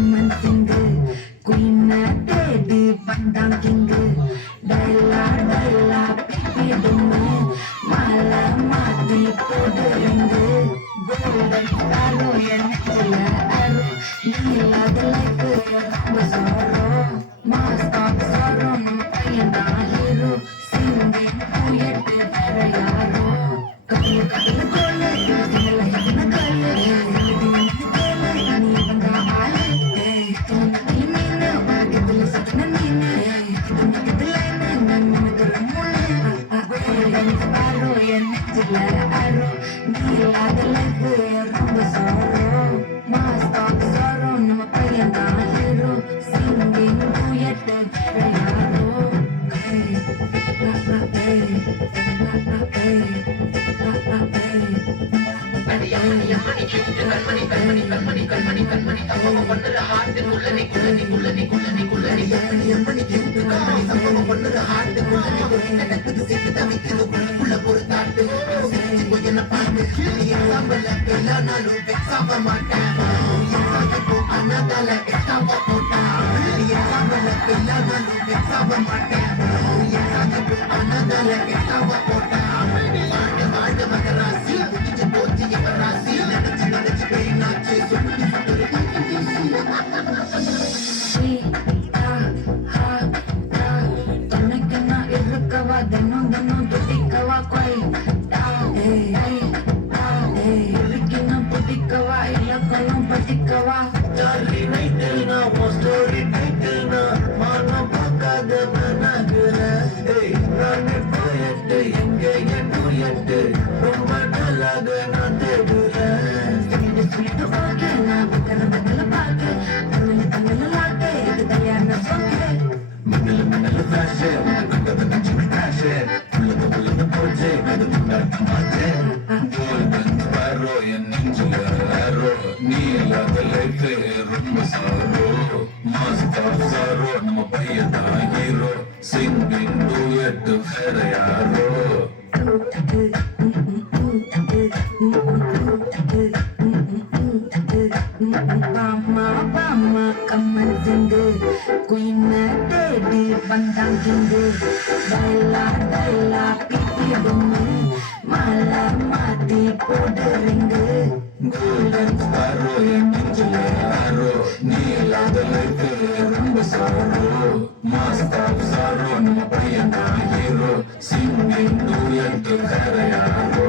கம்மன் சிங்கு குயின்ன தேடி வந்தான் கிங்கு டைலா டைலா பிப்பிடுன்னு மாலை மாத்தி போடுறீங்க கோல்டன் ஸ்டாரோ என் நெஞ்சில அரோ நீ இல்லாத லைஃப் ரொம்ப சோரோ மாஸ்டாப் சோரோ நம்ம பையன் தான் ஹீரோ சிங்கிங் டூயட் வேற யாரோ கட்டில கட்டில கோல சிங்கல ஹிட்ன கால நீ வந்தா ஆளு நீ மீன் உலகத்துல சத்தன நீன் இதுல நினைக்கிற முள்ளு கோல்டன் ஸ்டாரோ என் நெஞ்சில அரோ நீ இல்லாத லைஃப் ரொம்ப சோரோ மாஸ்டாப் சோரோ நம்ம பையன் தான் ஹீரோ சிங்கிங் டூயட் வேற யாரோ தினம் தினம் துடிக்கவா கொய்டா இருக்கணும் பிடிக்கவா இலக்கணம் படிக்கவா சார்லி நைட்டுனா ஸ்டோரி டைட்டுனா மானம் பார்க்காத மனகுற நானே போயட்டு எங்க என் டூயட்டு ரொம்ப நல்லாக நான் தேடுறேன் சொல்லிட்டு ஓகே நான் பக்கத்துல பாக்கு தமிழ் லாக்கு இது கல்யாண சொங்க மின்னல ஃபிளாஷ் கண்டத நச்சு கிராஷ் உள்ளத போச்சே கதை முன்னாடி மாச்சே கோல்டன் ஸ்பாரோ என் நெஞ்சில ஆரோ நீ இல்லாத லைஃப் ரொம்ப சாரோ மாஸ்டர் சாரோ நம்ம பையன் தான் ஹீரோ சிங்கிங் டூயட் வேற யாரோ பாமா பாமா கம்மன் சிங்கு குயின்ன தேடி வந்தான் கிங்கு டைலா டைலா பிப்பிடுன்னு மாலை மாத்தி போடுறீங்க கோல்டன் ஸ்பாரோ என் நெஞ்சில ஆரோ நீ இல்லாத லைஃப் ரொம்ப சாரோ மாஸ்டர் சாரோ நம்ம பையன் தான் ஹீரோ சிங்கிங் டூயட் வேற யாரோ